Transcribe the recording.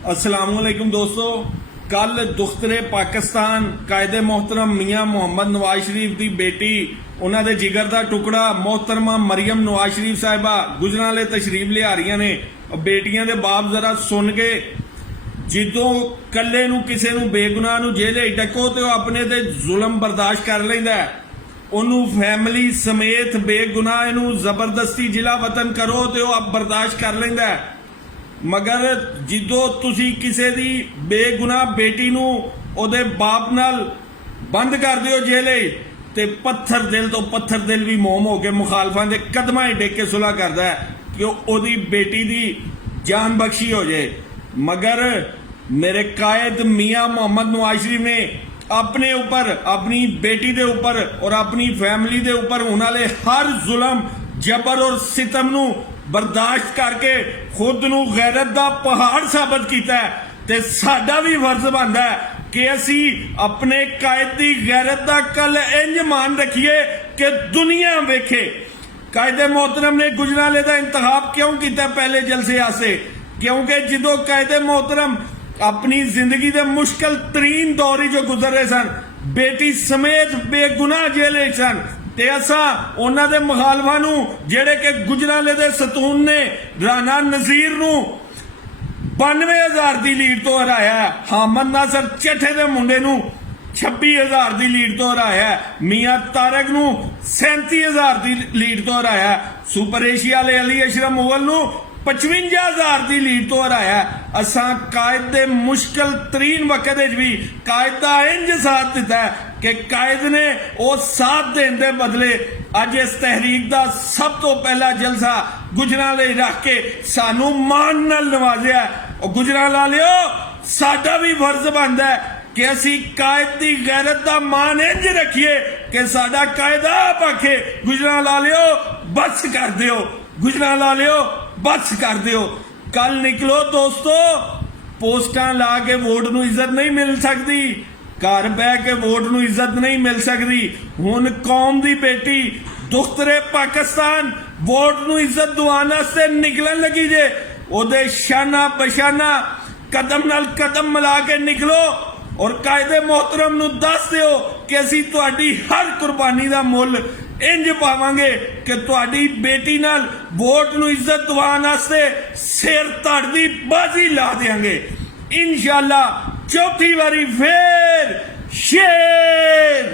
अस्सलामुअलैकुम दोस्तों। कल दुख्तरे पाकिस्तान कायदे मोहतरम मियाँ मोहम्मद नवाज शरीफ की बेटी उन्होंने जिगर का टुकड़ा मोहतरमा मरियम नवाज शरीफ साहिबा गुजराले तशरीफ लिया रही ने। बेटियां दे बाप जरा सुन के ਜਦੋਂ ਕੱਲੇ ਨੂੰ ਕਿਸੇ ਨੂੰ ਬੇਗੁਨਾਹ ਨੂੰ ਜੇਲ੍ਹ ਡੱਕੋ ਤੇ ਉਹ ਆਪਣੇ ਤੇ ਜ਼ੁਲਮ ਬਰਦਾਸ਼ਤ ਕਰ ਲੈਂਦਾ ਉਹਨੂੰ ਫੈਮਿਲੀ ਸਮੇਤ ਬੇਗੁਨਾਹ ਇਹਨੂੰ ਜ਼ਬਰਦਸਤੀ ਜ਼ਿਲ੍ਹਾ ਵਤਨ ਕਰੋ ਤੇ ਉਹ ਆਪ ਬਰਦਾਸ਼ਤ ਕਰ ਲੈਂਦਾ। ਮਗਰ ਜਦੋਂ ਤੁਸੀਂ ਕਿਸੇ ਦੀ ਬੇਗੁਨਾਹ ਬੇਟੀ ਨੂੰ ਉਹਦੇ ਬਾਪ ਨਾਲ ਬੰਦ ਕਰ ਦਿਓ ਜੇਲ੍ਹ ਤੇ ਪੱਥਰ ਦਿਲ ਤੋਂ ਪੱਥਰ ਦਿਲ ਵੀ ਮੋਮ ਹੋ ਕੇ ਮੁਖਾਲਫਾਂ ਦੇ ਕਦਮਾਂ 'ਚ ਡਿੱਗ ਕੇ ਸੁਲ੍ਹਾ ਕਰਦਾ ਕਿ ਉਹਦੀ ਬੇਟੀ ਦੀ ਜਾਨ ਬਖਸ਼ੀ ਹੋ ਜਾਏ। मगर मेरे कायद मियाँ मोहम्मद नवाज शरीफ ने अपने ऊपर अपनी बेटी के ऊपर और अपनी फैमिली के ऊपर होने वाले हर जुलम जबर और सितम नू बर्दाश्त करके खुद नू गैरत का पहाड़ साबित किया है। ते साडा भी फर्ज बनता है कि असी अपने कायद की गैरत का कल इंज मान रखिए कि दुनिया वेखे। कायदे मोहतरम ने गुजराले का इंतखाब क्यों किया पहले जलसे आसे? क्योंकि जो कायदे मोहतरम अपनी जिंदगी के मुश्किल तरीन दौर जो गुजर रहे सन, बेटी समेत बेगुनाह जेल सन, ते असा उन्हां दे मुखालफां नू जेड़े कि गुजराले दे सतून ने राणा नज़ीर नू 92,000 की लीड तो हराया। हामद नासर चट्ठे दे मुंडे नू 26,000 की लीड तो हराया। मियाँ तारक नू 37,000 की लीड तो हराया। सुपर एशिया वाले अली अशरफ मुगल नू 55,000 की लीड तो हराया। असा कायद के मुश्किल तरीन वक्त भी कायद का इंज साथ दिता है कि कायद ने वो साथ देने के बदले अज इस तहरीक का सब तो पहला जलसा गुजराले रख के सानू मान नाल नवाजिया। गुजराला लियो साडा भी फर्ज बनता है कि असी कायद की गैरत का मान इंज रखिए कि साडा कायद आप आखे गुजराला लियो बस कर दियो, गुजराला लियो बस कर दियो। कल निकलो दोस्तों, पोस्टां ला के वोट नू इज्जत नहीं मिल सकती, घर बह के वोट नू इज्जत नहीं मिल सकती। हुण कौम दी बेटी दुख्तरे पाकिस्तान वोट नू इज्जत दिवाने वास्ते निकलन लगी जे। ओदे शाना बशाना कदम नाल कदम मिला के निकलो और कायदे मोहतरम नू दस दिओ कि असीं तुहाडी हर कुर्बानी दा मुल इंज पावांगे कि तुहाडी बेटी नाल वोट नू इज्जत दिवाने वास्ते सिर धड़ दी बाजी ला देंगे इंशाअल्लाह। चौथी बारी फिर शेर।